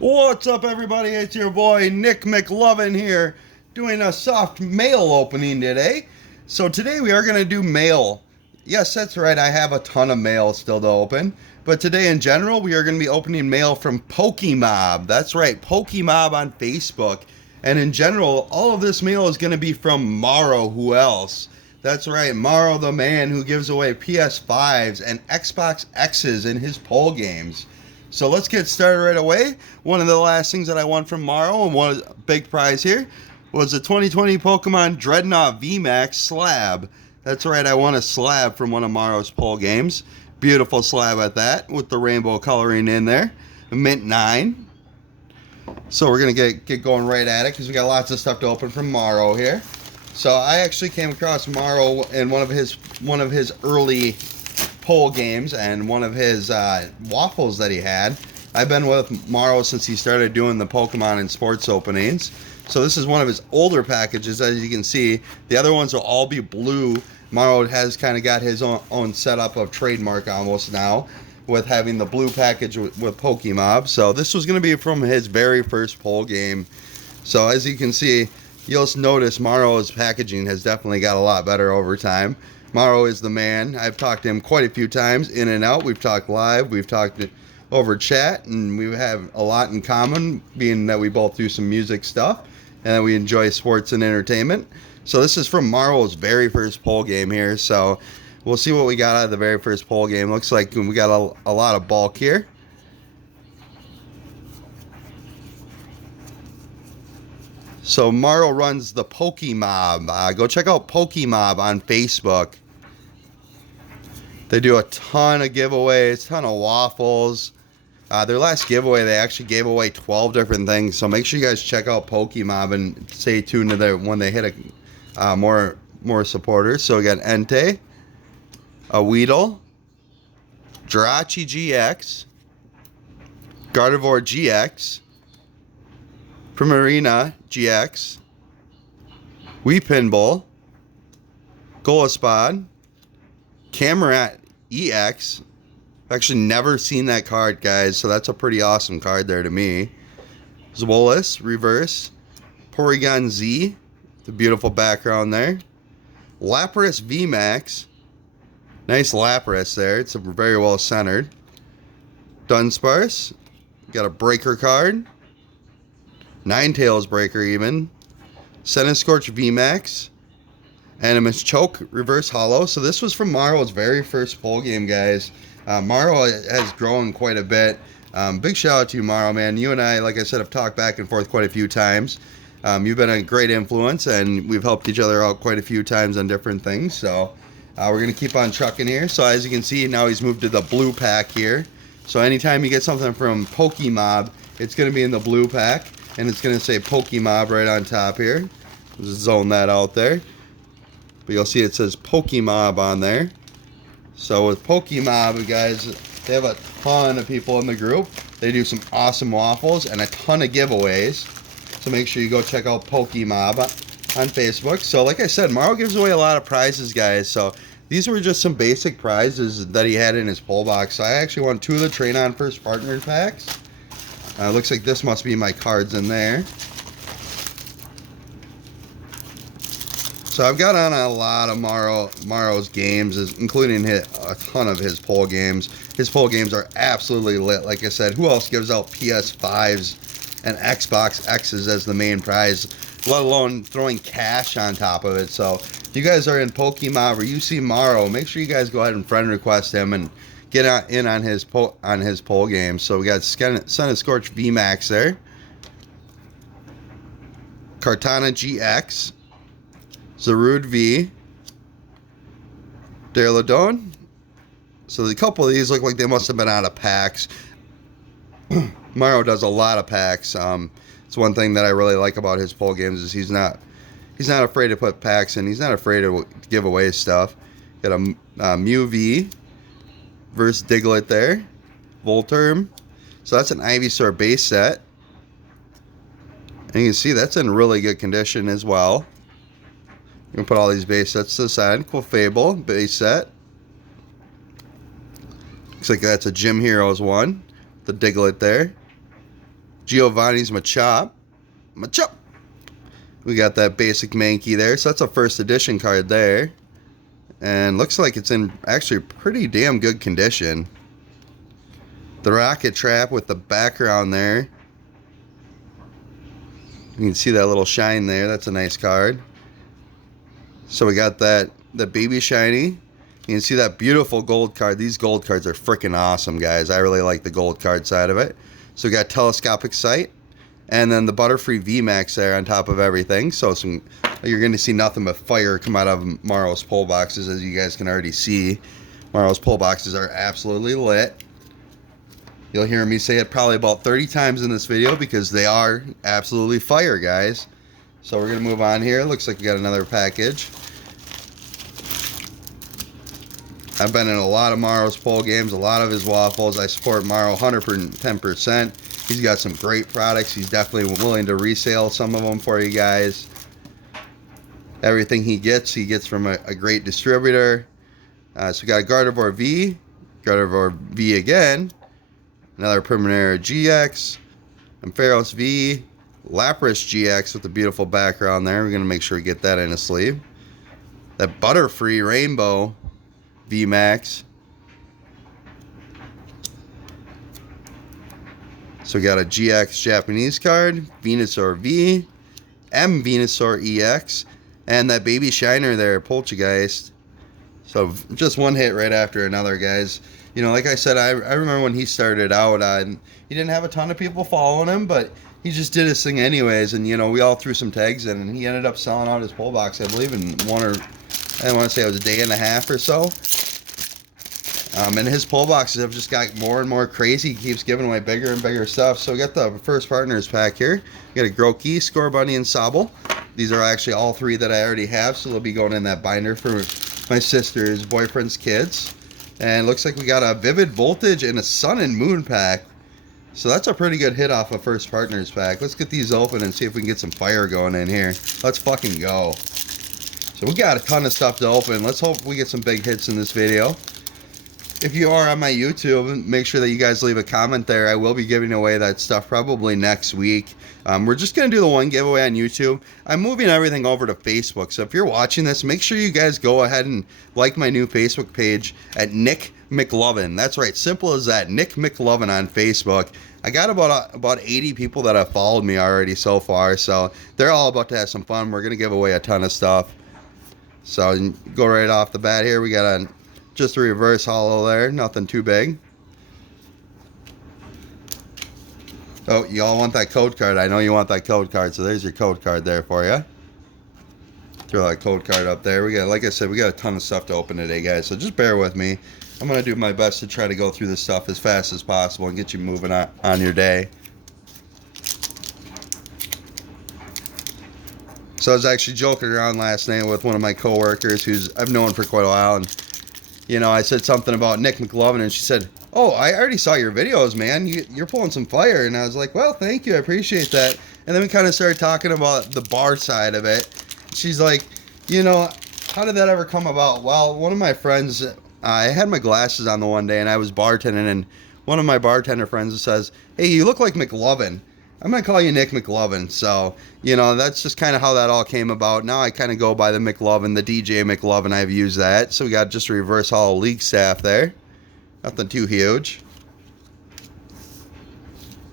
What's up, everybody? It's your boy Nick McLovin here, doing a soft mail opening today. So today we are going to do mail. Yes, that's right. I have a ton of mail still to open. But today in general, we are going to be opening mail from Pokemob. That's right, Pokemob on Facebook. And in general, all of this mail is going to be from Morrow. Who else? That's right, Morrow, the man who gives away PS5s and Xbox X's in his poll games. So let's get started right away. One of the last things that I won from Morrow, and one big prize here, was the 2020 Pokemon Dreadnought VMAX slab. That's right, I won a slab from one of Morrow's poll games. Beautiful slab at that, with the rainbow coloring in there. Mint 9. So we're going to get going right at it, because we got lots of stuff to open from Morrow here. So I actually came across Morrow in one of his early poll games and one of his waffles that he had. I've been with Morrow since he started doing the Pokemon and sports openings. So this is one of his older packages, as you can see. The other ones will all be blue. Morrow has kind of got his own setup of trademark almost now, with having the blue package with Pokemob. So this was going to be from his very first poll game. So as you can see, you'll notice Morrow's packaging has definitely got a lot better over time. Morrow is the man. I've talked to him quite a few times, in and out. We've talked live, we've talked over chat, and we have a lot in common, being that we both do some music stuff, and that we enjoy sports and entertainment. So this is from Morrow's very first poll game here, so we'll see what we got out of the very first poll game. Looks like we got a lot of bulk here. So Morrow runs the Pokemob. Go check out Pokemob on Facebook. They do a ton of giveaways, ton of waffles. Their last giveaway, they actually gave away 12 different things. So make sure you guys check out Pokemob and stay tuned to when they hit more supporters. So we got Entei, a Weedle, Jirachi GX, Gardevoir GX, Primarina GX, Weepinball, Golaspod, Camerat EX. I've actually never seen that card, guys, so that's a pretty awesome card there to me. Zwolus, Reverse, Porygon Z, the beautiful background there. Lapras VMAX, nice Lapras there, it's very well centered. Dunsparce, got a Breaker card. Ninetales Breaker even. Centiskorch VMAX. Animus Choke Reverse Hollow. So this was from Morrow's very first poll game, guys. Morrow has grown quite a bit. Big shout out to you, Morrow, man. You and I, like I said, have talked back and forth quite a few times. You've been a great influence, and we've helped each other out quite a few times on different things. So we're going to keep on trucking here. So as you can see, now he's moved to the blue pack here. So anytime you get something from Pokemob, it's going to be in the blue pack. And it's going to say Pokemob right on top here. Just zone that out there. But you'll see it says Pokemob on there. So with Pokemob, guys, they have a ton of people in the group. They do some awesome waffles and a ton of giveaways. So make sure you go check out Pokemob on Facebook. So like I said, Morrow gives away a lot of prizes, guys. So these were just some basic prizes that he had in his poll box. So I actually won 2 of the Train On First Partner packs. Looks like this must be my cards in there. So I've got on a lot of Morrow's games, including a ton of his poll games. His poll games are absolutely lit. Like I said, who else gives out PS5s and Xbox X's as the main prize, let alone throwing cash on top of it? So if you guys are in Pokemob or you see Morrow, make sure you guys go ahead and friend request him and get in on his poll game. So we got Centiskorch VMAX there, Kartana GX, Zarude V, Duraludon. So a couple of these look like they must have been out of packs. Morrow does a lot of packs. It's one thing that I really like about his poll games is he's not afraid to put packs in. He's not afraid to give away stuff. Got a Mew V versus Diglett there. Volterm. So that's an Ivysaur base set. And you can see that's in really good condition as well. You can put all these base sets to the side. Clefable base set. Looks like that's a Gym Heroes one. The Diglett there. Giovanni's Machop. Machop! We got that basic Mankey there. So that's a first edition card there. And looks like it's in actually pretty damn good condition. The Rocket Trap with the background there. You can see that little shine there. That's a nice card. So we got the baby shiny. You can see that beautiful gold card. These gold cards are freaking awesome, guys. I really like the gold card side of it. So we got telescopic sight. And then the Butterfree VMAX there on top of everything. So you're going to see nothing but fire come out of Morrow's pull boxes, as you guys can already see. Morrow's pull boxes are absolutely lit. You'll hear me say it probably about 30 times in this video because they are absolutely fire, guys. So we're going to move on here. Looks like we got another package. I've been in a lot of Morrow's pull games, a lot of his waffles. I support Morrow 110%. He's got some great products. He's definitely willing to resell some of them for you guys. Everything he gets from a great distributor. So we got a Gardevoir V, Gardevoir V again, another Primarina GX, Ampharos V, Lapras GX with a beautiful background there. We're going to make sure we get that in a sleeve. That Butterfree Rainbow VMAX. So we got a GX Japanese card, Venusaur V, M Venusaur EX, and that baby shiner there, Poltergeist. So just one hit right after another, guys. You know, like I said, I remember when he started out, he didn't have a ton of people following him, but he just did his thing anyways. And, you know, we all threw some tags in, and he ended up selling out his pull box, I believe, in I don't want to say it was a day and a half or so. And his pull boxes have just got more and more crazy. He keeps giving away bigger and bigger stuff. So we got the first partners pack here. We got a Grookey, Scorbunny, and Sobble. These are actually all three that I already have, so they'll be going in that binder for my sister's boyfriend's kids. And it looks like we got a Vivid Voltage and a Sun and Moon pack. So that's a pretty good hit off a first partners pack. Let's get these open and see if we can get some fire going in here. Let's fucking go. So we got a ton of stuff to open. Let's hope we get some big hits in this video. If you are on my YouTube, make sure that you guys leave a comment there. I will be giving away that stuff probably next week. We're just going to do the one giveaway on YouTube. I'm moving everything over to Facebook. So if you're watching this, make sure you guys go ahead and like my new Facebook page at Nick McLovin. That's right. Simple as that. Nick McLovin on Facebook. I got about 80 people that have followed me already so far. So they're all about to have some fun. We're going to give away a ton of stuff. So go right off the bat here. We got just a reverse holo there, nothing too big. Oh, you all want that code card. I know you want that code card, so there's your code card there for you. Throw that code card up there. We got, like I said, we got a ton of stuff to open today, guys, so just bear with me. I'm going to do my best to try to go through this stuff as fast as possible and get you moving on your day. So I was actually joking around last night with one of my coworkers who's I've known for quite a while, and you know, I said something about Nick McLovin, and she said, "Oh, I already saw your videos, man. You're pulling some fire." And I was like, "Well, thank you. I appreciate that." And then we kind of started talking about the bar side of it. She's like, "You know, how did that ever come about?" Well, one of my friends, I had my glasses on the one day, and I was bartending, and one of my bartender friends says, "Hey, you look like McLovin. I'm going to call you Nick McLovin." So, you know, that's just kind of how that all came about. Now I kind of go by the McLovin, the DJ McLovin. I've used that. So we got just a reverse holo league staff there. Nothing too huge.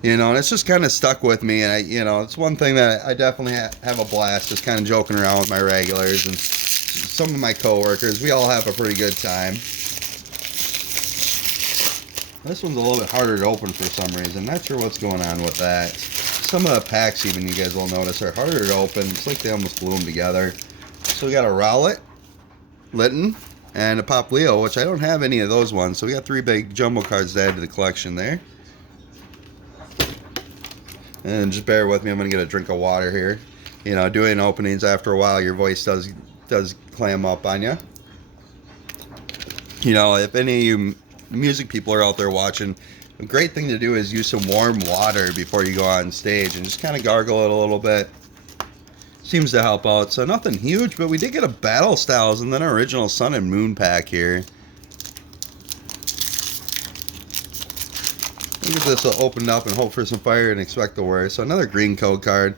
You know, and it's just kind of stuck with me. And, you know, it's one thing that I definitely have a blast just kind of joking around with my regulars and some of my coworkers. We all have a pretty good time. This one's a little bit harder to open for some reason. Not sure what's going on with that. Some of the packs, even, you guys will notice, are harder to open. It's like they almost glue them together. So we got a Rowlet, Litten, and a Pop Leo, which I don't have any of those ones. So we got 3 big jumbo cards to add to the collection there. And just bear with me. I'm going to get a drink of water here. You know, doing openings after a while, your voice does clam up on you. You know, if any of you music people are out there watching, a great thing to do is use some warm water before you go on stage and just kind of gargle it a little bit. Seems to help out. So nothing huge, but we did get a Battle Styles and then an original Sun and Moon pack here. We'll get this opened up and hope for some fire and expect the worst. So another green code card.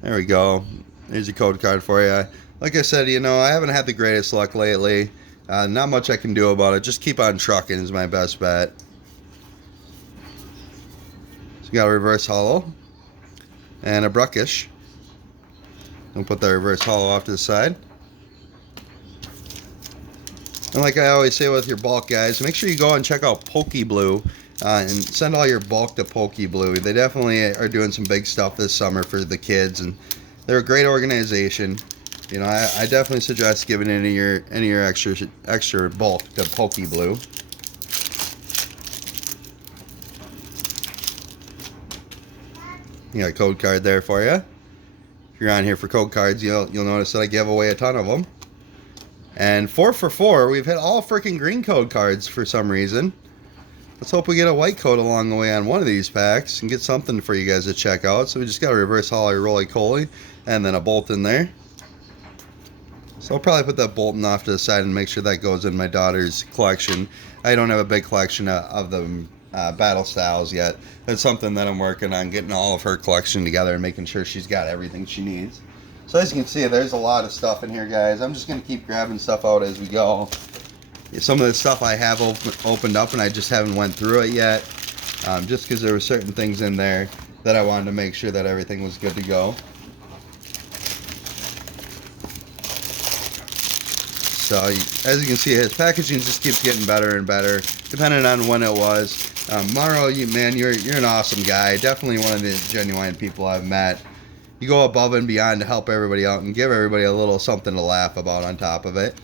There we go. There's your code card for you. Like I said, you know, I haven't had the greatest luck lately. Not much I can do about it. Just keep on trucking is my best bet. So we got a reverse hollow and a Bruckish. We'll put the reverse hollow off to the side. And like I always say with your bulk, guys, make sure you go and check out Pokeblue and send all your bulk to Pokeblue. They definitely are doing some big stuff this summer for the kids, and they're a great organization. You know, I definitely suggest giving any of your extra bulk to Pokeblue. You got a code card there for you. If you're on here for code cards, you'll notice that I give away a ton of them. And 4 for 4, we've hit all freaking green code cards for some reason. Let's hope we get a white code along the way on one of these packs and get something for you guys to check out. So we just got a reverse hollow roly-poly and then a bolt in there. So I'll probably put that Bolton off to the side and make sure that goes in my daughter's collection. I don't have a big collection of the battle styles yet. That's something that I'm working on, getting all of her collection together and making sure she's got everything she needs. So as you can see, there's a lot of stuff in here, guys. I'm just going to keep grabbing stuff out as we go. Some of the stuff I have opened up and I just haven't went through it yet. Just because there were certain things in there that I wanted to make sure that everything was good to go. So as you can see, his packaging just keeps getting better and better, depending on when it was. Morrow, man, you're an awesome guy. Definitely one of the genuine people I've met. You go above and beyond to help everybody out and give everybody a little something to laugh about on top of it.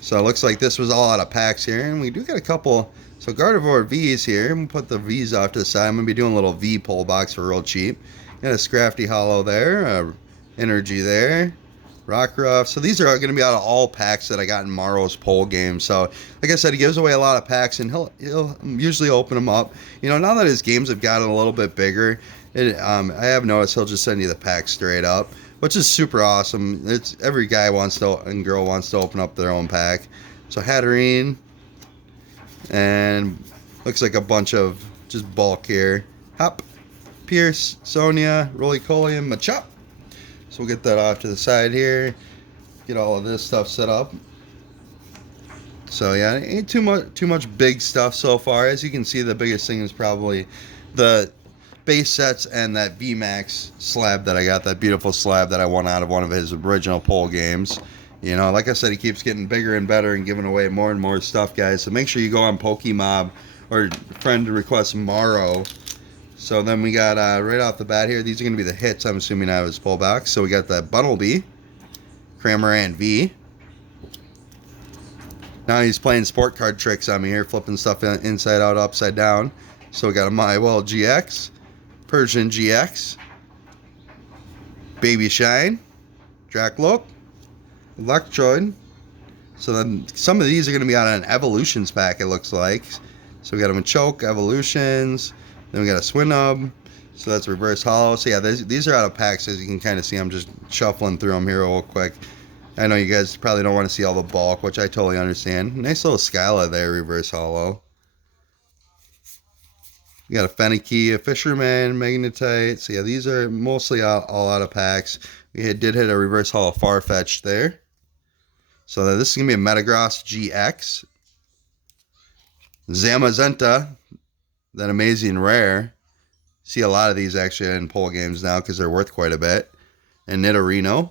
So it looks like this was all out of packs here, and we do got a couple. So Gardevoir V's here. I'm going to put the V's off to the side. I'm going to be doing a little V pull box for real cheap. Got a Scrafty Hollow there, Energy there, Rockruff. So these are going to be out of all packs that I got in Morrow's poll game. So like I said, he gives away a lot of packs, and he'll usually open them up. You know, now that his games have gotten a little bit bigger, I have noticed he'll just send you the pack straight up, which is super awesome. It's every guy wants to and girl wants to open up their own pack. So Hatterene, and looks like a bunch of just bulk here. Hop, Pierce, Sonia, Roly-Poly, and Machop. So we'll get that off to the side here. Get all of this stuff set up. So yeah, ain't too much big stuff so far. As you can see, the biggest thing is probably the base sets and that VMAX slab that I got, that beautiful slab that I won out of one of his original poll games. You know, like I said, he keeps getting bigger and better and giving away more and more stuff, guys. So make sure you go on Pokemob or friend request Morrow. So then we got right off the bat here, these are going to be the hits, I'm assuming, out of his pull box. So we got the Bunnelby, Cramorant V. Now he's playing sport card tricks on me here, flipping stuff inside out, upside down. So we got a Mywell GX, Persian GX, Baby Shine, Dracloak, Electroid. So then some of these are going to be on an Evolutions pack, it looks like. So we got a Machoke, Evolutions, then we got a Swinub. So that's reverse hollow. So yeah, these are out of packs, as you can kind of see. I'm just shuffling through them here real quick. I know you guys probably don't want to see all the bulk, which I totally understand. Nice little Skyla there, reverse hollow. We got a Fenneky, a Fisherman, Magnetite. So yeah, these are mostly all out of packs. We did hit a reverse hollow Farfetch'd there. So this is going to be a Metagross GX. Zamazenta, that amazing rare. See a lot of these actually in poll games now because they're worth quite a bit. And Nidorino.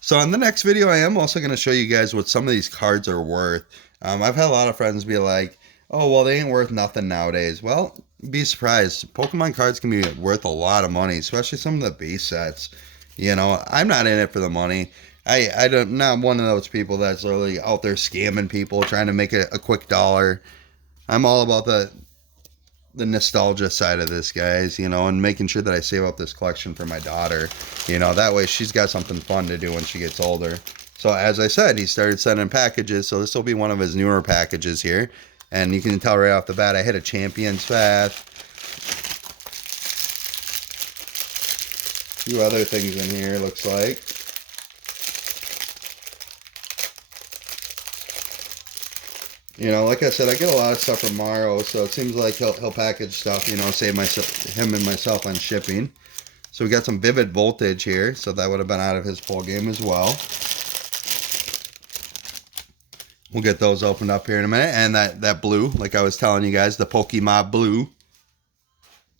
So in the next video, I am also going to show you guys what some of these cards are worth. I've had a lot of friends be like, oh, well, they ain't worth nothing nowadays. Well, be surprised. Pokemon cards can be worth a lot of money, especially some of the base sets. You know, I'm not in it for the money. I'm not one of those people that's really out there scamming people, trying to make a quick dollar. I'm all about the nostalgia side of this, guys, you know, and making sure that I save up this collection for my daughter. You know, that way she's got something fun to do when she gets older. So as I said, he started sending packages, so this will be one of his newer packages here. And you can tell right off the bat, I hit a Champion's Path. A few other things in here, looks like. You know, like I said, I get a lot of stuff from Morrow, so it seems like he'll package stuff, you know, save him and myself on shipping. So we got some Vivid Voltage here, so that would have been out of his full game as well. We'll get those opened up here in a minute. And that blue, like I was telling you guys, the Pokemob blue.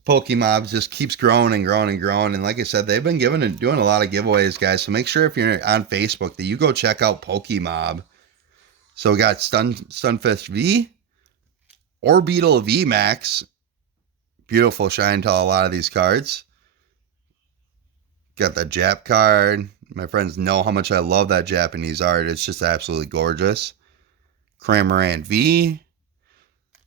Pokemob just keeps growing and growing and growing. And like I said, they've been doing a lot of giveaways, guys. So make sure if you're on Facebook that you go check out Pokemob. So we got Stunfisk V, Orbeetle V Max. Beautiful shine to a lot of these cards. Got the Jap card. My friends know how much I love that Japanese art. It's just absolutely gorgeous. Cramorant V.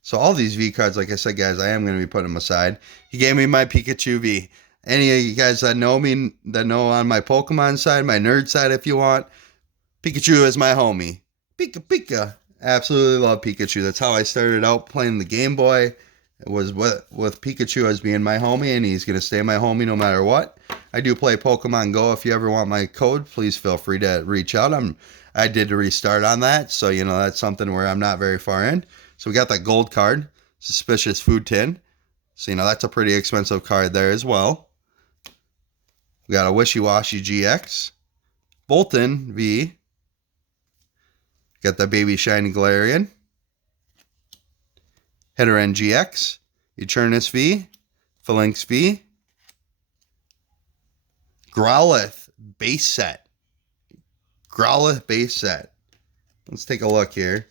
So all these V cards, like I said, guys, I am going to be putting them aside. He gave me my Pikachu V. Any of you guys that know me, that know on my Pokemon side, my nerd side if you want, Pikachu is my homie. Pika Pika. Absolutely love Pikachu. That's how I started out playing the Game Boy. It was with Pikachu as being my homie, and he's going to stay my homie no matter what. I do play Pokemon Go. If you ever want my code, please feel free to reach out. I did restart on that, so you know that's something where I'm not very far in. So we got that gold card, Suspicious Food Tin. So you know that's a pretty expensive card there as well. We got a Wishy Washy GX, Bolton V. Got the Baby Shiny Galarian, Heteran GX, Eternus V, Phalanx V, Growlithe base set. Growlithe base set. Let's take a look here.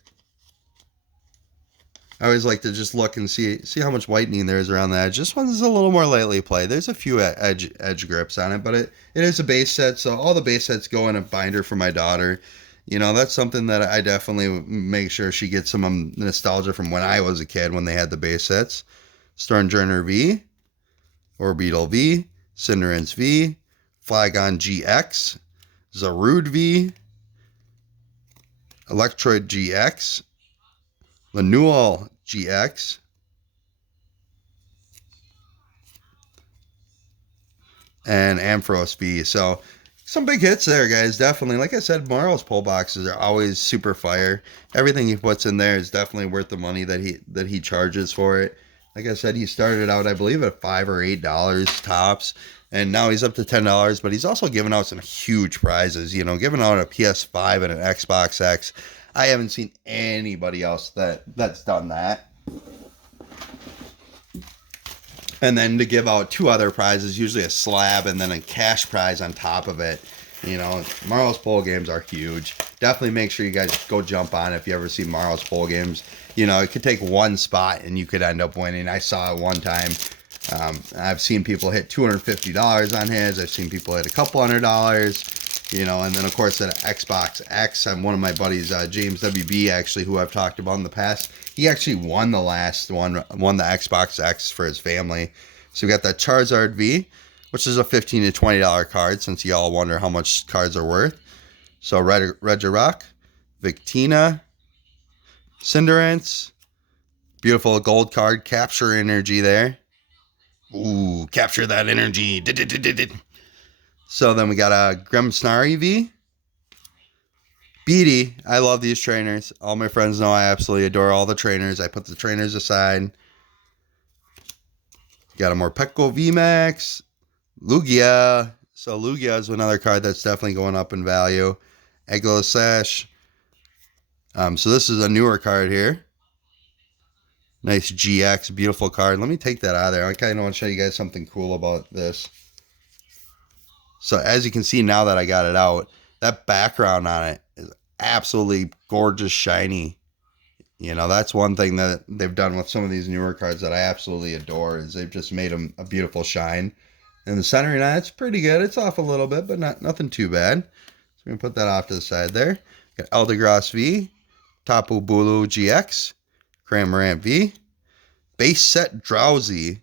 I always like to just look and see how much whitening there is around the edge. This one's a little more lightly played. There's a few edge grips on it, but it is a base set, so all the base sets go in a binder for my daughter. You know, that's something that I definitely make sure she gets some nostalgia from when I was a kid when they had the base sets. Stormjourner V, Orbeetle V, Cinderace V, Flygon GX, Zarude V, Electroid GX, Lanuel GX, and Ampharos V. So some big hits there, guys. Definitely. Like I said, Morrow's pull boxes are always super fire. Everything he puts in there is definitely worth the money that he charges for it. Like I said, he started out, I believe, at $5 or $8 tops. And now he's up to $10, but he's also giving out some huge prizes. You know, giving out a PS5 and an Xbox X. I haven't seen anybody else that's done that. And then to give out 2 other prizes, usually a slab and then a cash prize on top of it. You know, Morrow's poll games are huge. Definitely make sure you guys go jump on if you ever see Morrow's poll games. You know, it could take one spot and you could end up winning. I saw it one time. I've seen people hit $250 on his. I've seen people hit a couple $100. You know, and then of course at Xbox X, I'm one of my buddies, James WB, actually, who I've talked about in the past. He actually won the last one, won the Xbox X for his family. So we got that Charizard V, which is a $15 to $20 card, since y'all wonder how much cards are worth. So Regirock, Victina, Cinderace, beautiful gold card, Capture Energy there. Ooh, capture that energy. So then we got a Grimmsnarl V. Beatty. I love these trainers. All my friends know I absolutely adore all the trainers. I put the trainers aside. Got a Morpeko VMAX. Lugia. So Lugia is another card that's definitely going up in value. Eglosash. So this is a newer card here. Nice GX. Beautiful card. Let me take that out of there. I kind of want to show you guys something cool about this. So as you can see now that I got it out, that background on it is absolutely gorgeous, shiny. You know, that's one thing that they've done with some of these newer cards that I absolutely adore, is they've just made them a beautiful shine. And the centering on it's pretty good. It's off a little bit, but nothing too bad. So we're going to put that off to the side there. Got Eldegoss V, Tapu Bulu GX, Cramorant V, base set Drowsy.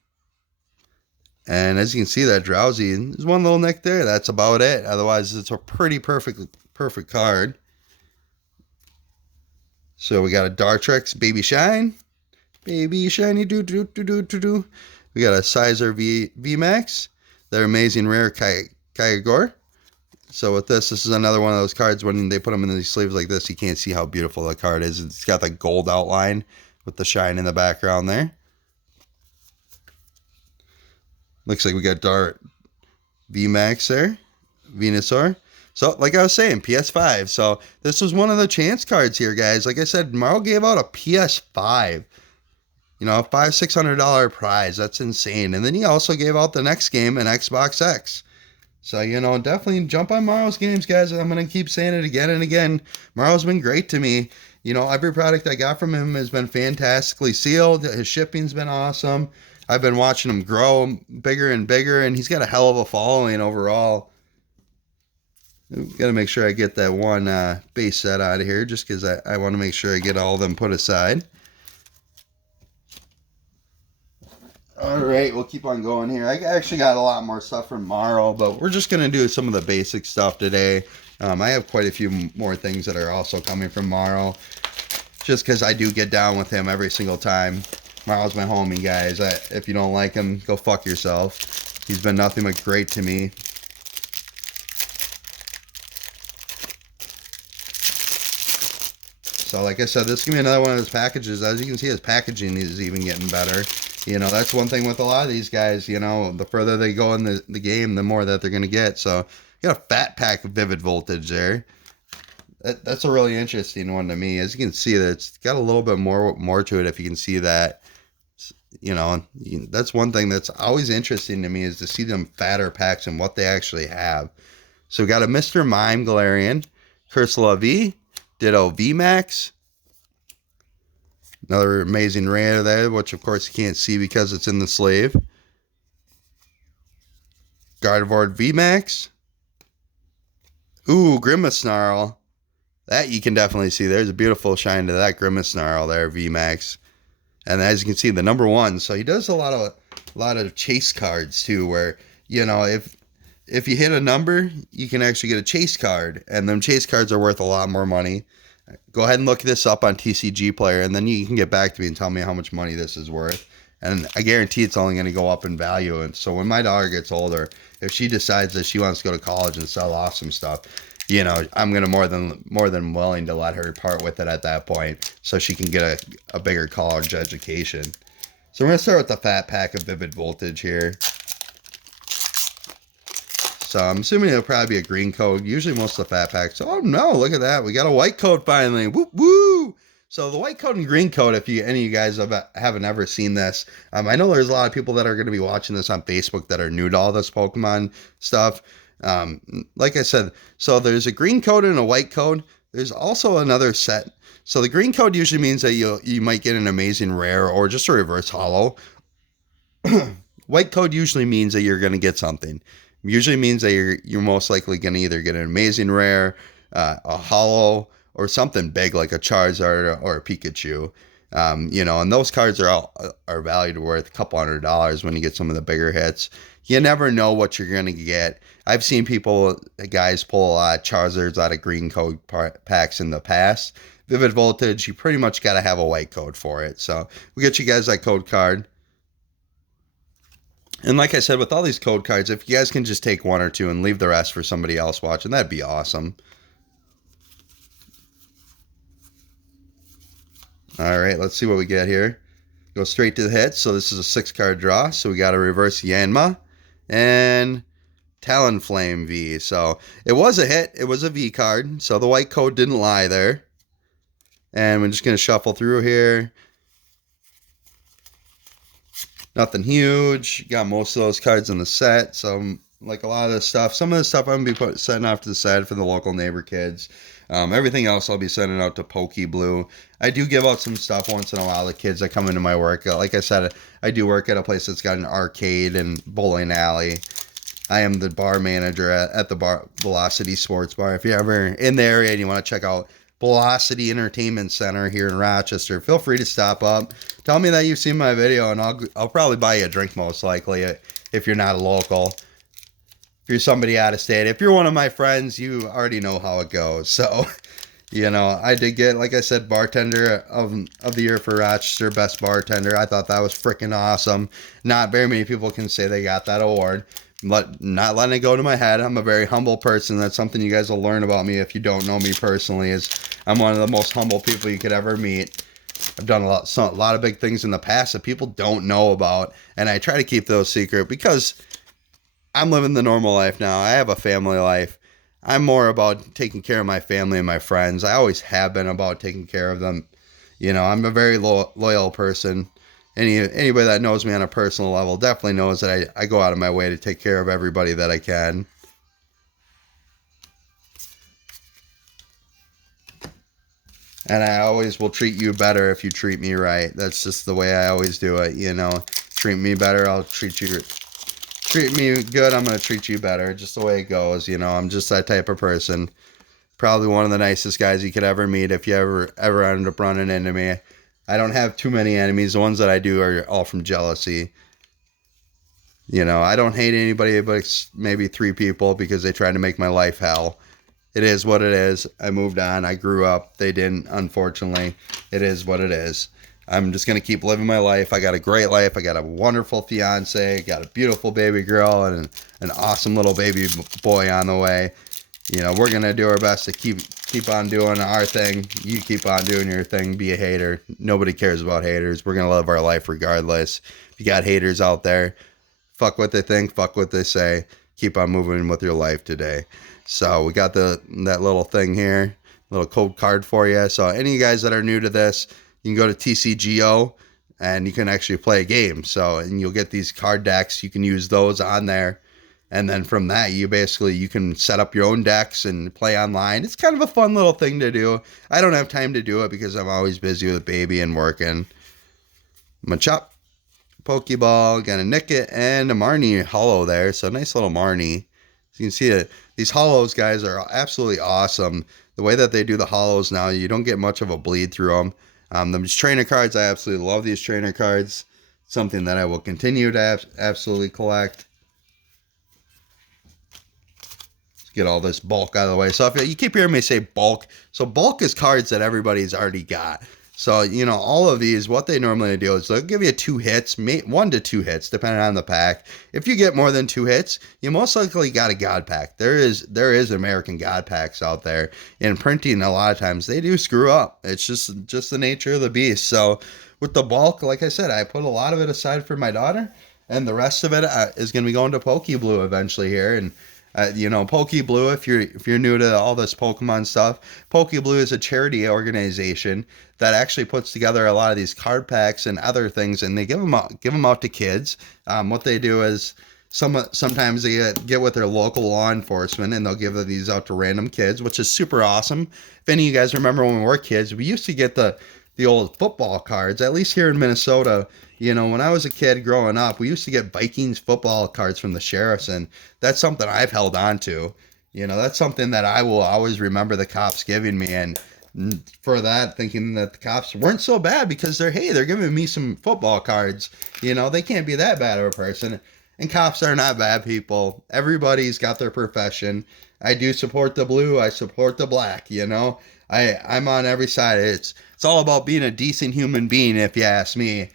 And as you can see, that Drowsy, there's one little nick there. That's about it. Otherwise, it's a pretty perfect card. So we got a Dartrix Baby Shine. Baby Shiny do. We got a Sizer VMAX. Their amazing rare Kyogre. So with this is another one of those cards when they put them in these sleeves like this, you can't see how beautiful the card is. It's got the gold outline with the shine in the background there. Looks like we got Dart VMAX there, Venusaur. So, like I was saying, PS5. So, this was one of the chance cards here, guys. Like I said, Morrow gave out a PS5. You know, a $500-600 prize. That's insane. And then he also gave out the next game, an Xbox X. So, you know, definitely jump on Morrow's games, guys. I'm going to keep saying it again and again. Morrow's been great to me. You know, every product I got from him has been fantastically sealed. His shipping's been awesome. I've been watching him grow bigger and bigger, and he's got a hell of a following overall. Got to make sure I get that one base set out of here, just because I want to make sure I get all of them put aside. All right, we'll keep on going here. I actually got a lot more stuff from Morrow, but we're just going to do some of the basic stuff today. I have quite a few more things that are also coming from Morrow, just because I do get down with him every single time. Morrow's my homie, guys. If you don't like him, go fuck yourself. He's been nothing but great to me. So like I said, this is going to be another one of his packages. As you can see, his packaging is even getting better. You know, that's one thing with a lot of these guys. You know, the further they go in the game, the more that they're going to get. So, you got a fat pack of Vivid Voltage there. That's a really interesting one to me. As you can see, that it's got a little bit more to it if you can see that. You know, that's one thing that's always interesting to me is to see them fatter packs and what they actually have. So we got a Mr. Mime Galarian, Cursula V, Ditto VMAX. Another amazing rare there, which of course you can't see because it's in the sleeve. Gardevoir VMAX. Ooh, Grimace That you can definitely see. There's a beautiful shine to that Grimace there, VMAX. And as you can see, the number 1. So he does a lot of chase cards too, where, you know, if you hit a number, you can actually get a chase card, and them chase cards are worth a lot more money. Go ahead and look this up on TCG Player, and then you can get back to me and tell me how much money this is worth. And I guarantee it's only going to go up in value. And so when my daughter gets older, if she decides that she wants to go to college and sell off some stuff, you know, I'm going to more than willing to let her part with it at that point so she can get a bigger college education. So we're going to start with the fat pack of Vivid Voltage here. So I'm assuming it'll probably be a green code. Usually most of the fat packs. Oh no, look at that. We got a white code finally. Woo woo! So the white code and green code, if any of you guys haven't ever seen this, I know there's a lot of people that are going to be watching this on Facebook that are new to all this Pokemon stuff. Like I said, so there's a green code and a white code. There's also another set. So the green code usually means that you might get an amazing rare or just a reverse holo. White code usually means that you're going to get something. Usually means that you're most likely going to either get an amazing rare, a holo, or something big like a Charizard or a Pikachu. You know, and those cards are valued worth a couple $100 when you get some of the bigger hits. You never know what you're going to get. I've seen guys pull a lot of Charizards out of green code packs in the past. Vivid Voltage, you pretty much got to have a white code for it. So we'll get you guys that code card. And like I said, with all these code cards, if you guys can just take 1 or 2 and leave the rest for somebody else watching, that'd be awesome. All right, let's see what we get here. Go straight to the hits. So this is a 6-card draw. So we got a reverse Yanma and Talonflame V. So it was a hit. It was a V card. So the white code didn't lie there. And we're just going to shuffle through here. Nothing huge. Got most of those cards in the set. So like a lot of this stuff. Some of this stuff I'm going to be setting off to the side for the local neighbor kids. Everything else I'll be sending out to PokeBlue. I do give out some stuff once in a while to kids that come into my work. Like I said, I do work at a place that's got an arcade and bowling alley. I am the bar manager at the Velocity Sports Bar. If you're ever in the area and you want to check out Velocity Entertainment Center here in Rochester, feel free to stop up. Tell me that you've seen my video, and I'll probably buy you a drink most likely if you're not a local. If you're somebody out of state, if you're one of my friends, you already know how it goes. So, you know, I did get, like I said, bartender of the year for Rochester, best bartender. I thought that was freaking awesome. Not very many people can say they got that award. Not letting it go to my head. I'm a very humble person. That's something you guys will learn about me if you don't know me personally. Is I'm one of the most humble people you could ever meet. I've done a lot of big things in the past that people don't know about, and I try to keep those secret because I'm living the normal life now. I have a family life. I'm more about taking care of my family and my friends. I always have been about taking care of them. You know, I'm a very loyal person. Anybody that knows me on a personal level definitely knows that I go out of my way to take care of everybody that I can. And I always will treat you better if you treat me right. That's just the way I always do it, you know. Treat me better, I'll treat you. Treat me good, I'm going to treat you better. Just the way it goes, you know. I'm just that type of person. Probably one of the nicest guys you could ever meet if you ever ended up running into me. I don't have too many enemies. The ones that I do are all from jealousy. You know, I don't hate anybody but maybe 3 people because they tried to make my life hell. It is what it is. I moved on. I grew up. They didn't, unfortunately. It is what it is. I'm just going to keep living my life. I got a great life. I got a wonderful fiance. Got a beautiful baby girl and an awesome little baby boy on the way. You know, we're going to do our best to keep on doing our thing. You keep on doing your thing. Be a hater. Nobody cares about haters. We're going to live our life regardless. If you got haters out there, fuck what they think. Fuck what they say. Keep on moving with your life today. So we got that little thing here, little code card for you. So any of you guys that are new to this, you can go to TCGO and you can actually play a game. So, and you'll get these card decks. You can use those on there. And then from that, you can set up your own decks and play online. It's kind of a fun little thing to do. I don't have time to do it because I'm always busy with baby and working. Machop, Pokeball, got a Nickit and a Marnie Hollow there. So nice little Marnie. So you can see that these hollows, guys, are absolutely awesome. The way that they do the hollows now, you don't get much of a bleed through them. These trainer cards, I absolutely love these trainer cards. Something that I will continue to absolutely collect. Let's get all this bulk out of the way. So if you keep hearing me say bulk, so bulk is cards that everybody's already got. So, you know, all of these, what they normally do is they'll give you 2 hits, 1 to 2 hits, depending on the pack. If you get more than 2 hits, you most likely got a God pack. There is American God packs out there. In printing, a lot of times, they do screw up. It's just the nature of the beast. So, with the bulk, like I said, I put a lot of it aside for my daughter, and the rest of it is going to be going to Pokeblue eventually here, and you know, Pokeblue, if you're new to all this Pokemon stuff, Pokeblue is a charity organization that actually puts together a lot of these card packs and other things, and they give them out to kids. What they do is sometimes they get with their local law enforcement, and they'll give these out to random kids, which is super awesome. If any of you guys remember when we were kids, we used to get the old football cards, at least here in Minnesota. You know, when I was a kid growing up, we used to get Vikings football cards from the sheriffs, and that's something I've held on to. You know, that's something that I will always remember the cops giving me, and for that, thinking that the cops weren't so bad because they're giving me some football cards. You know, they can't be that bad of a person, and cops are not bad people. Everybody's got their profession. I do support the blue. I support the black, you know. I'm on every side. It's all about being a decent human being, if you ask me.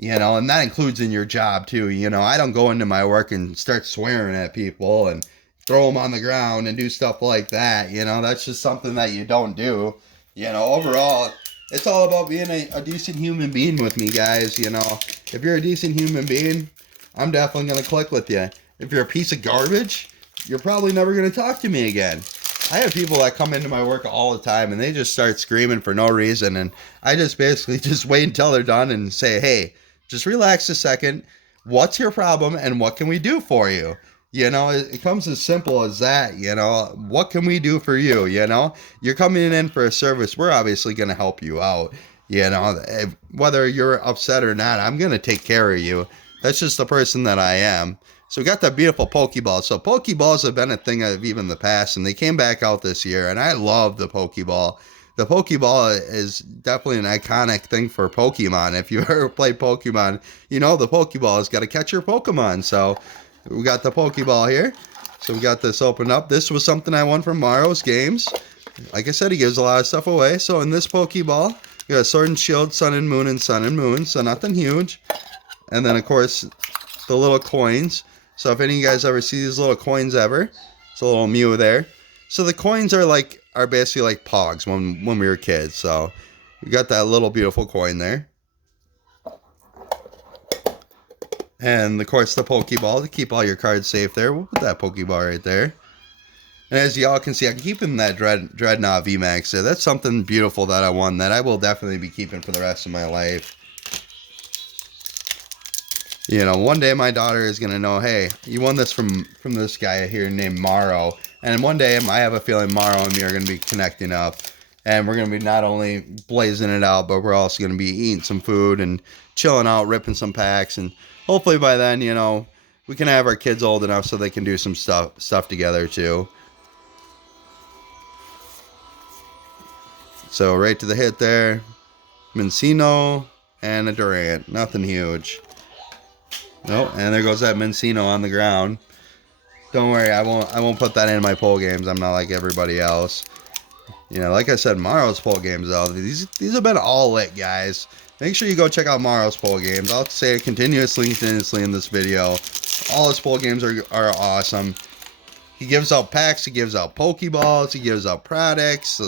You know, and that includes in your job too. You know, I don't go into my work and start swearing at people and throw them on the ground and do stuff like that. You know, that's just something that you don't do. You know, overall, it's all about being a decent human being with me, guys. You know, if you're a decent human being, I'm definitely going to click with you. If you're a piece of garbage, you're probably never going to talk to me again. I have people that come into my work all the time and they just start screaming for no reason. And I just basically just wait until they're done and say, hey, just relax a second. What's your problem and what can we do for you? You know, it comes as simple as that. You know, what can we do for you? You know, you're coming in for a service. We're obviously going to help you out. You know, whether you're upset or not, I'm going to take care of you. That's just the person that I am. So we got that beautiful Pokeball. So Pokeballs have been a thing of even the past, and they came back out this year, and I love the Pokeball. The Pokeball is definitely an iconic thing for Pokemon. If you ever played Pokemon, you know the Pokeball has got to catch your Pokemon. So we got the Pokeball here. So we got this opened up. This was something I won from Morrow's games. Like I said, he gives a lot of stuff away. So in this Pokeball, you got Sword and Shield, Sun and Moon, and Sun and Moon. So nothing huge. And then, of course, the little coins. So if any of you guys ever see these little coins ever, it's a little Mew there. So the coins are basically like Pogs when we were kids. So we got that little beautiful coin there. And of course the Pokeball to keep all your cards safe there. We'll put that Pokeball right there. And as y'all can see, I can keep in that Dreadnought VMAX there. That's something beautiful that I won that I will definitely be keeping for the rest of my life. You know, one day my daughter is going to know, hey, you won this from this guy here named Morrow. And one day I have a feeling Morrow and me are going to be connecting up. And we're going to be not only blazing it out, but we're also going to be eating some food and chilling out, ripping some packs. And hopefully by then, you know, we can have our kids old enough so they can do some stuff together too. So right to the hit there. Mincino and a Durant. Nothing huge. Nope, and there goes that Mincino on the ground. Don't worry, I won't put that in my poll games. I'm not like everybody else. You know, like I said, Morrow's poll games though, these have been all lit, guys. Make sure you go check out Morrow's poll games. I'll say it continuously in this video. All his poll games are awesome. He gives out packs, he gives out Pokeballs, he gives out products,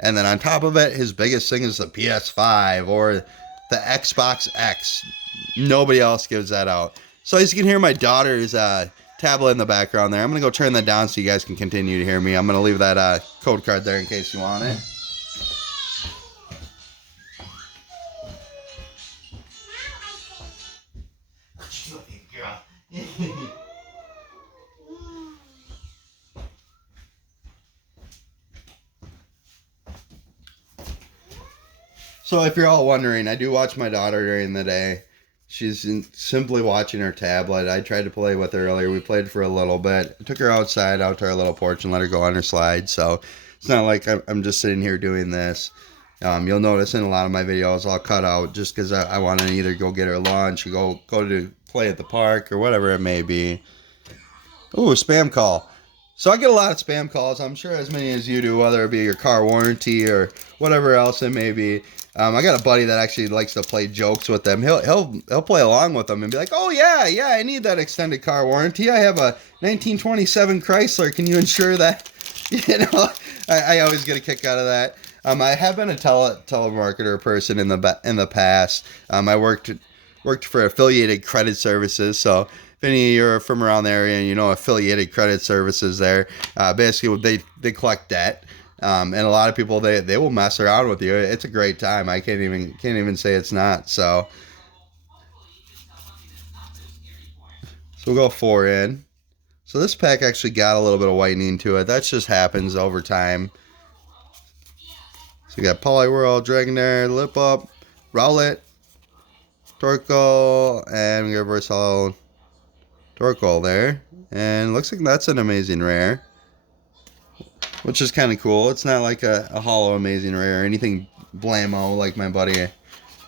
and then on top of it, his biggest thing is the PS5 or the Xbox X. Nobody else gives that out. So as you can hear my daughter's tablet in the background there. I'm going to go turn that down so you guys can continue to hear me. I'm going to leave that code card there in case you want it. So if you're all wondering, I do watch my daughter during the day. She's simply watching her tablet. I tried to play with her earlier. We played for a little bit. I took her outside, out to our little porch, and let her go on her slide. So it's not like I'm just sitting here doing this. You'll notice in a lot of my videos I'll cut out just because I want to either go get her lunch or go to play at the park or whatever it may be. Ooh, spam call. So I get a lot of spam calls. I'm sure as many as you do, whether it be your car warranty or whatever else it may be. I got a buddy that actually likes to play jokes with them. He'll play along with them and be like, "Oh yeah, I need that extended car warranty. I have a 1927 Chrysler. Can you insure that?" You know, I always get a kick out of that. I have been a telemarketer person in the past. I worked for Affiliated Credit Services. So if any of you are from around the area and you know Affiliated Credit Services, there basically they collect debt. And a lot of people they will mess around with you. It's a great time. I can't even say it's not. So we'll go 4 in. So this pack actually got a little bit of whitening to it. That just happens over time. So we got Poliwhirl, Dragonair, Lip Up, Rowlet, Torkoal, and we got Versal Torkoal there. And looks like that's an amazing rare, which is kind of cool. It's not like a hollow amazing rare or anything blammo like my buddy,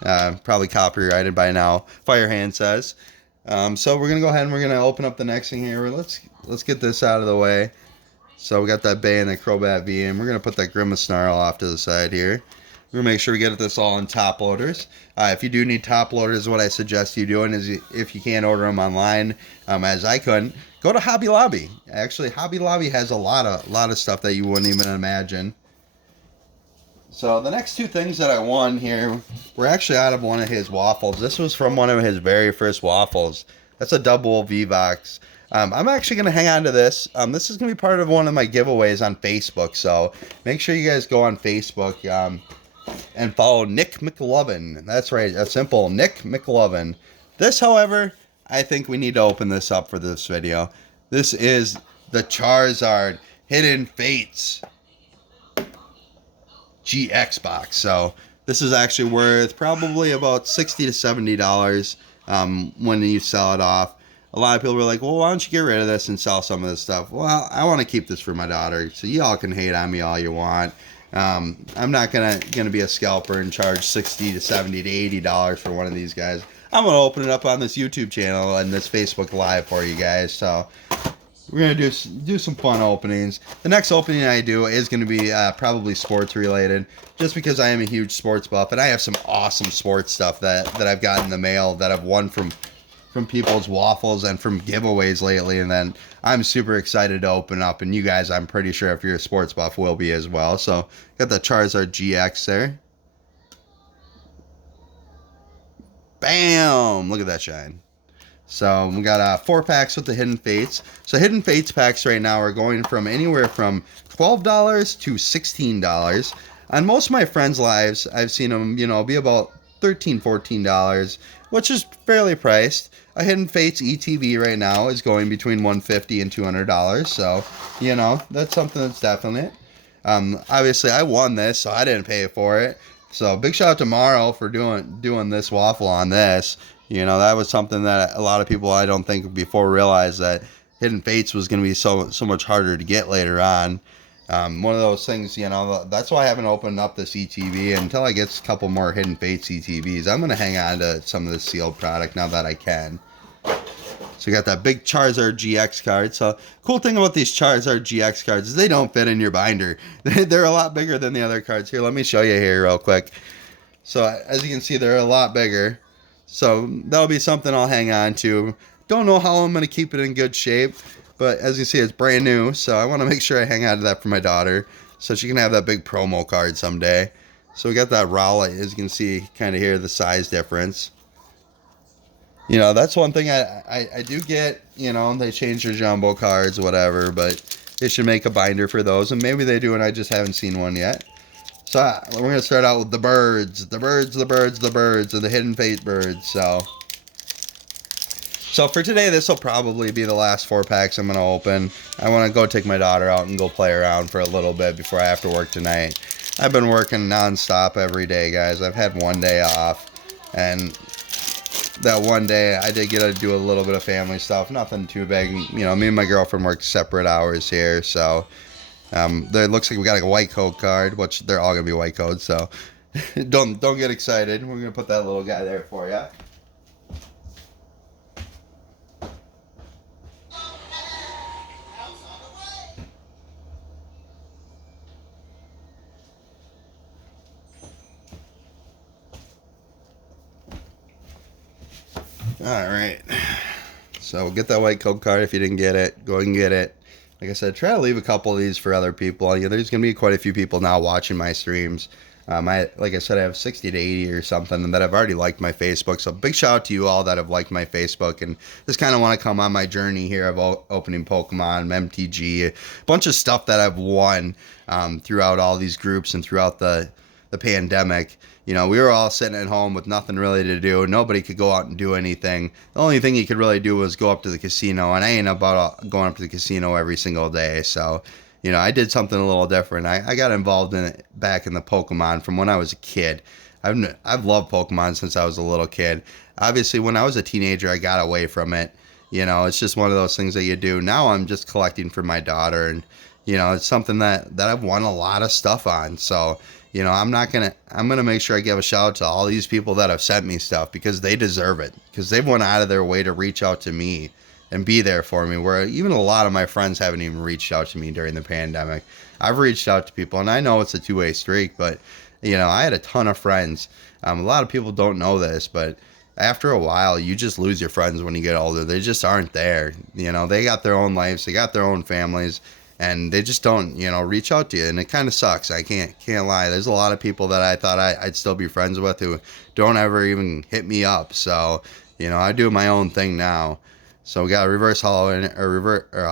probably copyrighted by now, Firehand says. So we're going to go ahead and we're going to open up the next thing here. Let's get this out of the way. So we got that Bay and the Crobat V, and we're going to put that Grimace-Snarl off to the side here. We're going to make sure we get this all in top loaders. If you do need top loaders, what I suggest you doing is if you can't order them online, as I couldn't, go to Hobby Lobby. Actually, Hobby Lobby has a lot of stuff that you wouldn't even imagine. So the next two things that I won here were actually out of one of his waffles. This was from one of his very first waffles. That's a double V-Vox. I'm actually going to hang on to this. This is going to be part of one of my giveaways on Facebook. So make sure you guys go on Facebook and follow Nick McLovin. That's right. That's simple. Nick McLovin. This, however, I think we need to open this up for this video. This is the Charizard Hidden Fates GX box. So this is actually worth probably about $60 to $70 when you sell it off. A lot of people were like, well, why don't you get rid of this and sell some of this stuff? Well, I want to keep this for my daughter, so y'all can hate on me all you want. I'm not gonna be a scalper and charge $60 to $70 to $80 for one of these guys. I'm gonna open it up on this YouTube channel and this Facebook Live for you guys. So we're gonna do some fun openings. The next opening I do is gonna be probably sports related, just because I am a huge sports buff and I have some awesome sports stuff that I've got in the mail that I've won from from people's waffles and from giveaways lately, and then I'm super excited to open up, and you guys, I'm pretty sure if you're a sports buff, will be as well. So got the Charizard GX there. Bam! Look at that shine. So we got 4 packs with the Hidden Fates. So Hidden Fates packs right now are going from anywhere from $12 to $16. On most of my friends' lives, I've seen them, be about $13, $14, which is fairly priced. A Hidden Fates ETB right now is going between $150 and $200. So, that's something that's definite. Obviously, I won this, so I didn't pay for it. So big shout out to Morrow for doing this waffle on this. That was something that a lot of people, I don't think before, realized that Hidden Fates was going to be so much harder to get later on. One of those things, that's why I haven't opened up this ETB until I get a couple more Hidden Fates ETBs. I'm going to hang on to some of the sealed product now that I can. So you got that big Charizard GX card. So cool thing about these Charizard GX cards is they don't fit in your binder. They're a lot bigger than the other cards. Here, let me show you here real quick. So as you can see, they're a lot bigger. So that'll be something I'll hang on to. Don't know how I'm going to keep it in good shape, but as you see, it's brand new. So I want to make sure I hang on to that for my daughter so she can have that big promo card someday. So we got that Rowlet, as you can see, kind of here, the size difference. That's one thing I do get, they change their jumbo cards, whatever, but they should make a binder for those, and maybe they do, and I just haven't seen one yet. So we're going to start out with the birds, and the Hidden Fate birds. So for today, this will probably be the last 4 packs I'm going to open. I want to go take my daughter out and go play around for a little bit before I have to work tonight. I've been working nonstop every day, guys. I've had one day off, and that one day I did get to do a little bit of family stuff. Nothing too big. Me and my girlfriend work separate hours here, so there looks like we got a white code card, which they're all gonna be white codes. So don't get excited. We're gonna put that little guy there for you. Alright, so get that white code card. If you didn't get it, go ahead and get it. Like I said, try to leave a couple of these for other people. There's going to be quite a few people now watching my streams. Like I said, I have 60 to 80 or something that have already liked my Facebook. So big shout out to you all that have liked my Facebook and just kind of want to come on my journey here of opening Pokemon, MTG, a bunch of stuff that I've won throughout all these groups and throughout the pandemic. We were all sitting at home with nothing really to do. Nobody could go out and do anything. The only thing you could really do was go up to the casino, and I ain't about going up to the casino every single day. So, I did something a little different. I got involved in it back in the Pokemon from when I was a kid. I've loved Pokemon since I was a little kid. Obviously, when I was a teenager, I got away from it. It's just one of those things that you do. Now I'm just collecting for my daughter, and it's something that I've won a lot of stuff on. So, I'm going to make sure I give a shout out to all these people that have sent me stuff, because they deserve it, because they've went out of their way to reach out to me and be there for me, where even a lot of my friends haven't even reached out to me during the pandemic. I've reached out to people, and I know it's a two-way streak, but, I had a ton of friends. A lot of people don't know this, but after a while, you just lose your friends when you get older. They just aren't there. They got their own lives, they got their own families, and they just don't, reach out to you, and it kind of sucks. I can't lie. There's a lot of people that I thought I'd still be friends with who don't ever even hit me up. So, I do my own thing now. So we got a reverse hollow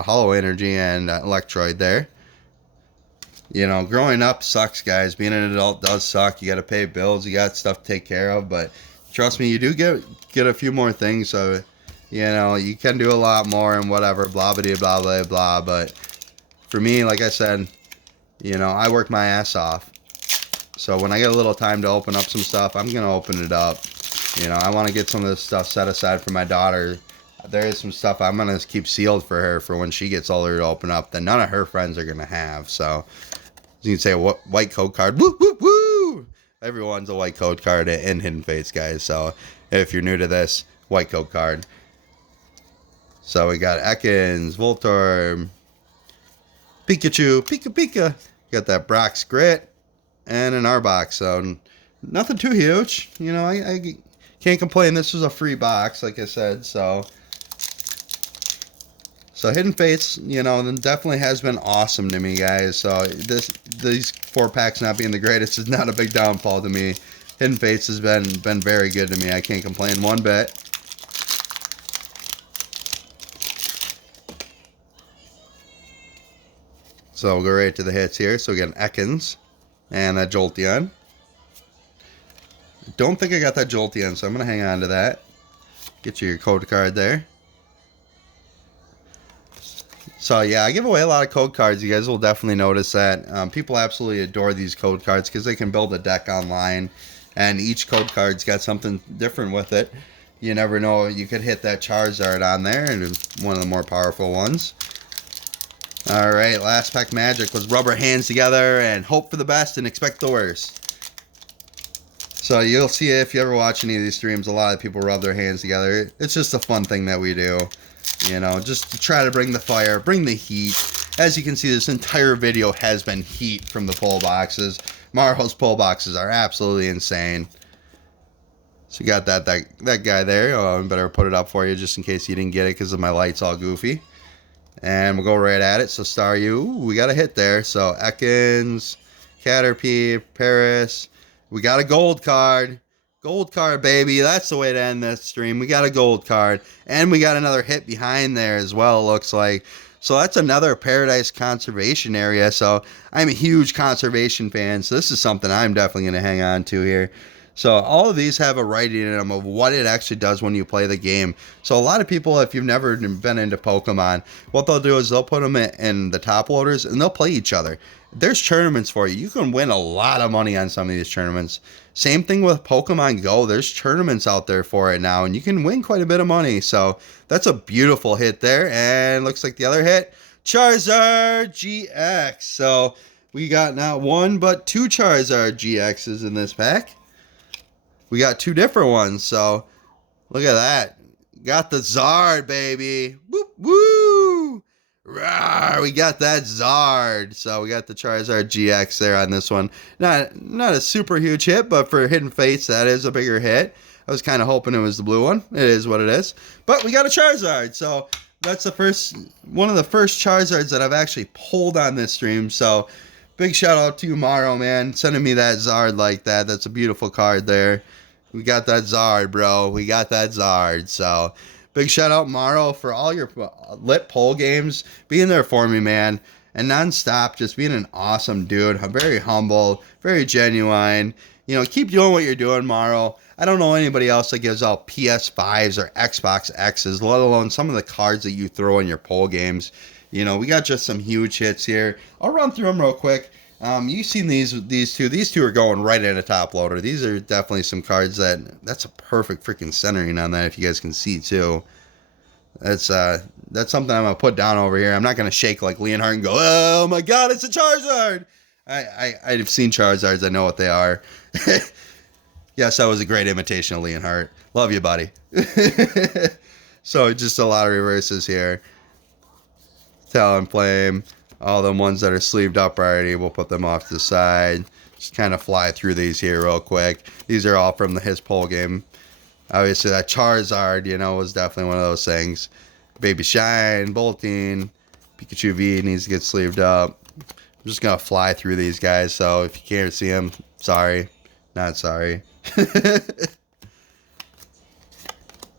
hollow energy and Electroid there. Growing up sucks, guys. Being an adult does suck. You got to pay bills. You got stuff to take care of. But trust me, you do get a few more things. So, you can do a lot more and whatever, blah, blah, blah, blah, blah. But for me, like I said, I work my ass off. So when I get a little time to open up some stuff, I'm going to open it up. I want to get some of this stuff set aside for my daughter. There is some stuff I'm going to keep sealed for her for when she gets older to open up that none of her friends are going to have. So you can say, white code card. Woo, woo, woo! Everyone's a white code card in Hidden Fates, guys. So if you're new to this, white code card. So we got Ekans, Voltorb, Pikachu, Pika. Got that Brock's Grit and an Arbok. So nothing too huge. I Can't complain. This was a free box, like I said. So Hidden Fates, you know, definitely has been awesome to me, guys. So these 4-packs not being the greatest is not a big downfall to me. Hidden Fates has been very good to me. I can't complain one bit. So we'll go right to the hits here. So we got an Ekans and a Jolteon. Don't think I got that Jolteon, so I'm going to hang on to that. Get you your code card there. So yeah, I give away a lot of code cards. You guys will definitely notice that. People absolutely adore these code cards because they can build a deck online, and each code card's got something different with it. You never know, you could hit that Charizard on there, and one of the more powerful ones. Alright, last pack magic was rub our hands together and hope for the best and expect the worst. So you'll see if you ever watch any of these streams, a lot of people rub their hands together. It's just a fun thing that we do. You know, just to try to bring the fire, bring the heat. As you can see, this entire video has been heat from the pull boxes. Morrow's pull boxes are absolutely insane. So you got that guy there. Oh, I better put it up for you just in case you didn't get it because of my lights all goofy. And we'll go right at it. So Staryu, we got a hit there. So Ekans, Caterpie, Paris. We got a gold card. Gold card, baby. That's the way to end this stream. We got a gold card. And we got another hit behind there as well, it looks like. So that's another Paradise Conservation Area. So I'm a huge conservation fan. So this is something I'm definitely going to hang on to here. So all of these have a writing in them of what it actually does when you play the game. So a lot of people, if you've never been into Pokemon, what they'll do is they'll put them in the top loaders and they'll play each other. There's tournaments for you. You can win a lot of money on some of these tournaments. Same thing with Pokemon Go. There's tournaments out there for it now, and you can win quite a bit of money. So that's a beautiful hit there. And looks like the other hit, Charizard GX. So we got not one, but two Charizard GXs in this pack. We got two different ones, so look at that. Got the Zard, baby. Woo, woo. Rawr, we got that Zard. So we got the Charizard GX there on this one. Not a super huge hit, but for Hidden Fates, that is a bigger hit. I was kind of hoping it was the blue one. It is what it is. But we got a Charizard, so that's one of the first Charizards that I've actually pulled on this stream, so big shout out to you, Morrow, man, sending me that Zard like that. That's a beautiful card there. We got that Zard, bro. We got that Zard. So big shout out, Morrow, for all your lit poll games, being there for me, man, and nonstop, just being an awesome dude. I'm very humble, very genuine. You know, keep doing what you're doing, Morrow. I don't know anybody else that gives out PS5s or Xbox X's, let alone some of the cards that you throw in your poll games. You know, we got just some huge hits here. I'll run through them real quick. You've seen these two. These two are going right in a top loader. These are definitely some cards that's a perfect freaking centering on that, if you guys can see too. That's something I'm gonna put down over here. I'm not gonna shake like Leonhardt and go, oh my god, it's a Charizard. I've seen Charizards. I know what they are. Yes, that was a great imitation of Leonhardt. Love you, buddy. So just a lot of reverses here. Talonflame, all the ones that are sleeved up already, we'll put them off to the side. Just kind of fly through these here real quick. These are all from his poll game. Obviously that Charizard, you know, was definitely one of those things. Baby Shine, Bolting, Pikachu V needs to get sleeved up. I'm just going to fly through these guys, so if you can't see them, sorry. Not sorry.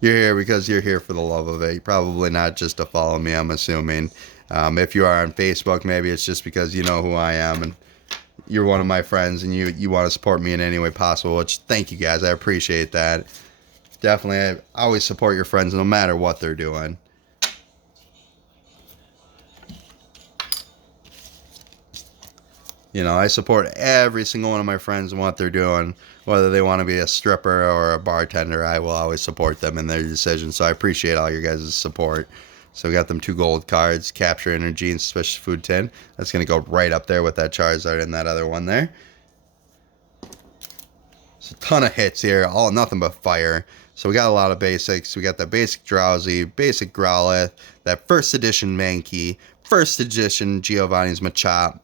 You're here because you're here for the love of it. You're probably not just to follow me, I'm assuming. If you are on Facebook, maybe it's just because you know who I am and you're one of my friends and you want to support me in any way possible, which thank you guys. I appreciate that. Definitely, I always support your friends no matter what they're doing. You know, I support every single one of my friends and what they're doing. Whether they want to be a stripper or a bartender, I will always support them in their decision. So I appreciate all your guys' support. So we got them two gold cards, Capture Energy and Suspicious Food Tin. That's going to go right up there with that Charizard and that other one there. It's a ton of hits here, all nothing but fire. So we got a lot of basics. We got the basic Drowsy, basic Growlithe, that first edition Mankey, first edition Giovanni's Machop.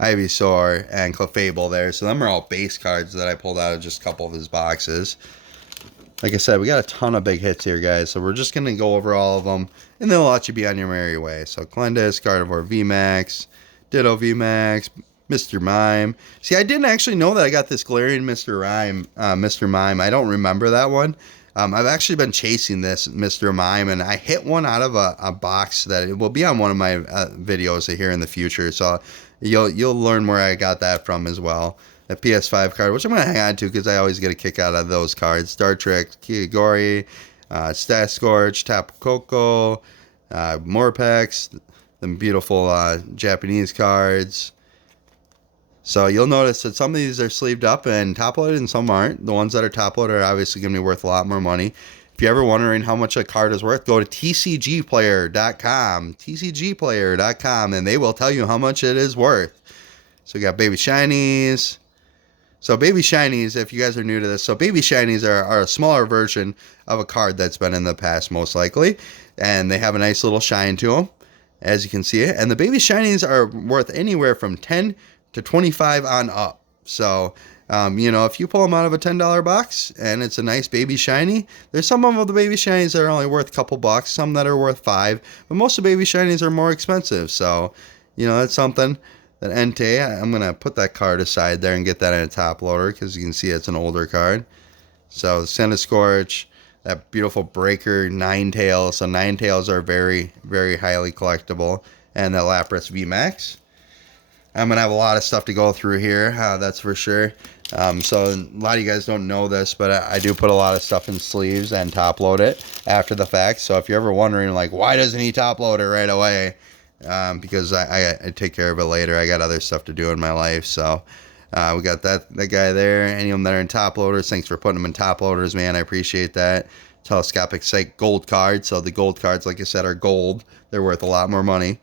Ivysaur, and Clefable there. So them are all base cards that I pulled out of just a couple of his boxes. Like I said, we got a ton of big hits here, guys. So we're just going to go over all of them, and then we'll let you be on your merry way. So Glendis, Gardevoir VMAX, Ditto VMAX, Mr. Mime. See, I didn't actually know that I got this Galarian Mr. Mime. I don't remember that one. I've actually been chasing this Mr. Mime, and I hit one out of a box that it will be on one of my videos here in the future. So you'll learn where I got that from as well. A PS5 card, which I'm going to hang on to because I always get a kick out of those cards. Star Trek, Kigori, Stascorch, Tapu Koko, Morpex, the beautiful Japanese cards. So you'll notice that some of these are sleeved up and top-loaded and some aren't. The ones that are top-loaded are obviously going to be worth a lot more money. If you're ever wondering how much a card is worth, go to tcgplayer.com, and they will tell you how much it is worth. So we got Baby Shinies. So Baby Shinies, if you guys are new to this, so Baby Shinies are a smaller version of a card that's been in the past most likely. And they have a nice little shine to them, as you can see it. And the Baby Shinies are worth anywhere from 10 to 25 on up. So, you know, if you pull them out of a $10 box and it's a nice Baby Shiny, there's some of the Baby Shinies that are only worth a couple bucks, some that are worth $5, but most of Baby Shinies are more expensive. So, you know, that's something. That Entei, I'm going to put that card aside there and get that in a top loader because you can see it's an older card. So Scorch, that beautiful Breaker Ninetales. So Ninetales are very, very highly collectible. And that Lapras VMAX. I'm going to have a lot of stuff to go through here, that's for sure. So a lot of you guys don't know this, but I do put a lot of stuff in sleeves and top load it after the fact. So if you're ever wondering, like, why doesn't he top load it right away? Because I take care of it later. I got other stuff to do in my life. So we got that guy there. Any of them that are in top loaders, thanks for putting them in top loaders, man. I appreciate that. Telescopic Sight gold cards. So the gold cards, like I said, are gold. They're worth a lot more money.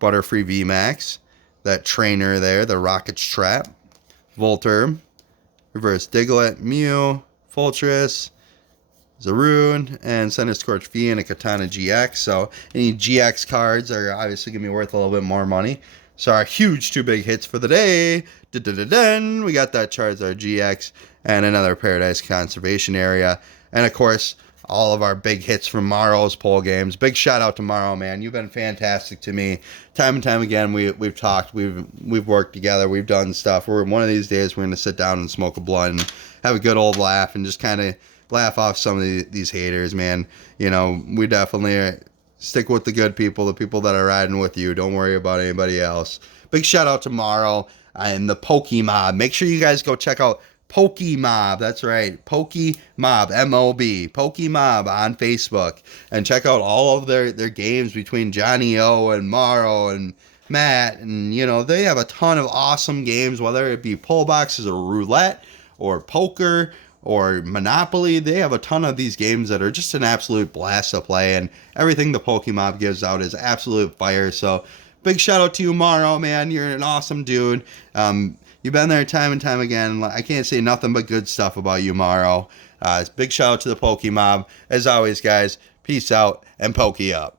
Butterfree VMAX. That trainer there, the Rocket's Trap. Volterb. Reverse Diglett, Mew, Fortress, Zarude, and Scorch V and a Katana GX. So any GX cards are obviously going to be worth a little bit more money. So our huge two big hits for the day. We got that Charizard GX and another Paradise Conservation Area. And of course, all of our big hits from Morrow's poll games. Big shout out to Morrow, man. You've been fantastic to me. Time and time again, we've talked, we've worked together, we've done stuff. One of these days, we're going to sit down and smoke a blunt and have a good old laugh and just kind of laugh off some of these haters, man. You know, we definitely stick with the good people, the people that are riding with you. Don't worry about anybody else. Big shout out to Morrow and the Pokemob. Make sure you guys go check out Pokemob. That's right, Pokemob, M-O-B, Pokemob on Facebook, and check out all of their games between Johnny O and Morrow and Matt, and you know, they have a ton of awesome games, whether it be pull boxes or roulette or poker or Monopoly. They have a ton of these games that are just an absolute blast to play, and everything the Pokemob gives out is absolute fire. So big shout out to you, Morrow, man. You're an awesome dude. You've been there time and time again. I can't say nothing but good stuff about you, Morrow. Big shout out to the Pokemob. As always, guys, peace out and pokey up.